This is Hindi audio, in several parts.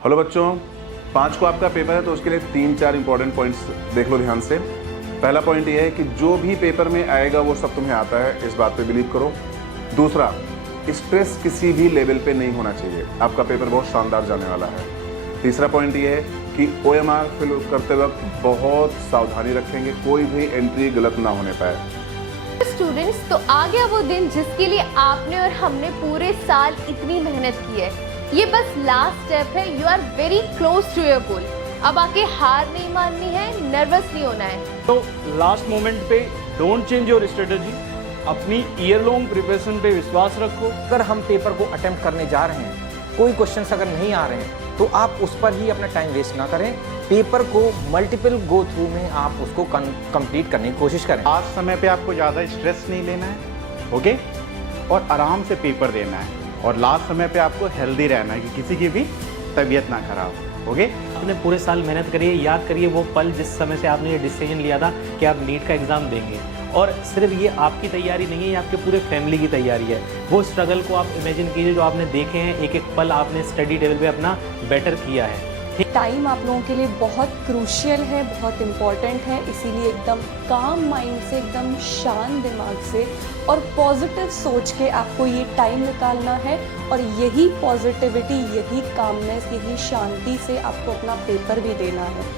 हेलो बच्चों, 5 को आपका पेपर है तो उसके लिए 3-4 इंपॉर्टेंट पॉइंट्स देख लो ध्यान से। पहला पॉइंट ये है कि जो भी पेपर में आएगा वो सब तुम्हें आता है, इस बात पे बिलीव करो। दूसरा, स्ट्रेस किसी भी लेवल पे नहीं होना चाहिए, आपका पेपर बहुत शानदार जाने वाला है। तीसरा पॉइंट ये है कि OMR फिल करते वक्त बहुत सावधानी रखेंगे, कोई भी एंट्री गलत ना होने पाए। स्टूडेंट्स, तो आ गया वो दिन जिसके लिए आपने और हमने पूरे साल इतनी मेहनत की है। ये बस लास्ट स्टेप है। You are very close to your goal. अब आके हार नहीं माननी है, नर्वस नहीं होना है। तो लास्ट मोमेंट पे डोंट चेंज योर स्ट्रेटजी, अपनी ईयर लॉन्ग प्रिपरेशन पे विश्वास रखो। अगर हम पेपर को अटेम्प्ट करने जा रहे हैं, कोई क्वेश्चंस अगर नहीं आ रहे हैं तो आप उस पर ही अपना टाइम वेस्ट ना करें। पेपर को मल्टीपल गो थ्रू में आप उसको कंप्लीट करने की कोशिश करें। आज समय पे आपको ज़्यादा स्ट्रेस नहीं लेना है, ओके, और आराम से पेपर देना है। और लास्ट समय पे आपको हेल्दी रहना है कि किसी की भी तबीयत ना खराब, ओके। आपने पूरे साल मेहनत करी है, याद करिए वो पल जिस समय से आपने ये डिसीजन लिया था कि आप नीट का एग्ज़ाम देंगे। और सिर्फ ये आपकी तैयारी नहीं है, ये आपके पूरे फैमिली की तैयारी है। वो स्ट्रगल को आप इमेजिन कीजिए जो आपने देखे हैं, एक एक पल आपने स्टडी टेबल पे अपना बेटर किया है। टाइम आप लोगों के लिए बहुत क्रूशियल है, बहुत इम्पॉर्टेंट है, इसीलिए एकदम काम माइंड से, एकदम शांत दिमाग से और पॉजिटिव सोच के आपको ये टाइम निकालना है। और यही पॉजिटिविटी, यही कामनेस, यही शांति से आपको अपना पेपर भी देना है।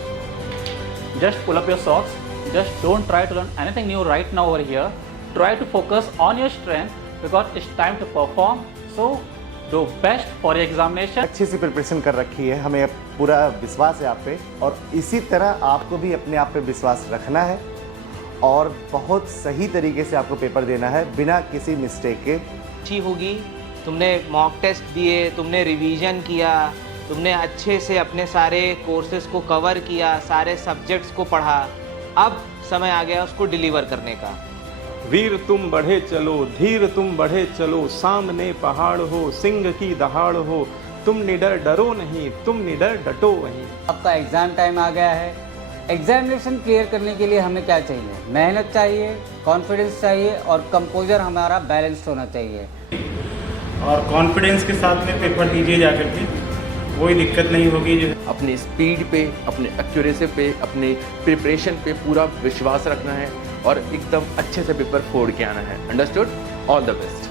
Just pull up your socks. Just don't try to learn anything new right now over here. Try to focus on your strength because it's time to perform. So do best for your examination. अच्छी सी प्रिपरेशन कर रखी है, हमें पूरा विश्वास है आप पे, और इसी तरह आपको भी अपने आप पे विश्वास रखना है और बहुत सही तरीके से आपको पेपर देना है बिना किसी मिस्टेक के। अच्छी होगी, तुमने मॉक टेस्ट दिए, तुमने रिवीजन किया, तुमने अच्छे से अपने सारे कोर्सेज को कवर किया, सारे सब्जेक्ट्स को पढ़ा। अब समय आ गया उसको डिलीवर करने का। वीर तुम बढ़े चलो, धीर तुम बढ़े चलो, सामने पहाड़ हो, सिंह की दहाड़ हो, तुम निडर डरो नहीं, तुम निडर डटो वहीं। आपका एग्ज़ाम टाइम आ गया है। एग्जामिनेशन क्लियर करने के लिए हमें क्या चाहिए? मेहनत चाहिए, कॉन्फिडेंस चाहिए और कंपोजर हमारा बैलेंस्ड होना चाहिए। और कॉन्फिडेंस के साथ में पेपर दीजिए जाकर के, कोई दिक्कत नहीं होगी। जो अपने स्पीड पे, अपने एक्यूरेसी पे, अपने प्रिपरेशन पे पूरा विश्वास रखना है और एकदम अच्छे से पेपर फोड़ के आना है। अंडरस्टूड? All the best.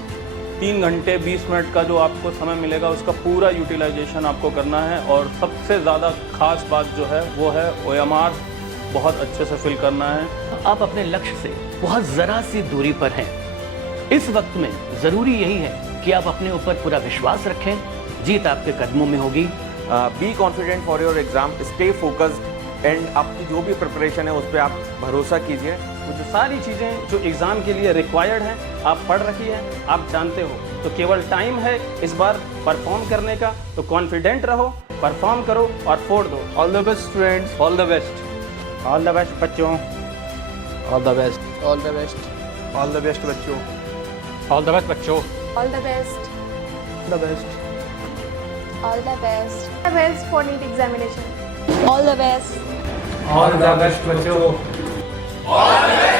3 घंटे 20 मिनट का जो आपको समय मिलेगा उसका पूरा यूटिलाइजेशन आपको करना है। और सबसे ज़्यादा खास बात जो है वो है OMR बहुत अच्छे से फिल करना है। आप अपने लक्ष्य से बहुत ज़रा सी दूरी पर हैं। इस वक्त में ज़रूरी यही है कि आप अपने ऊपर पूरा विश्वास रखें, जीत आपके कदमों में होगी। Be confident for your exam, stay focused and आपकी जो भी प्रिपरेशन है उस पर आप भरोसा कीजिए। तो जो सारी चीज़ें जो एग्ज़ाम के लिए रिक्वायर्ड हैं आप पढ़ रखी हैं, आप जानते हो, तो केवल टाइम है इस बार परफॉर्म करने का। तो कॉन्फिडेंट रहो, परफॉर्म करो और फोड़ दो। All the best students, all the best. All the best बच्चों, all the best, all the best, all the best बच्चों, All the best बच्चों। All the best, the best, all the best, the best for NEET examination. All the best. All the best बच्चों। All the best.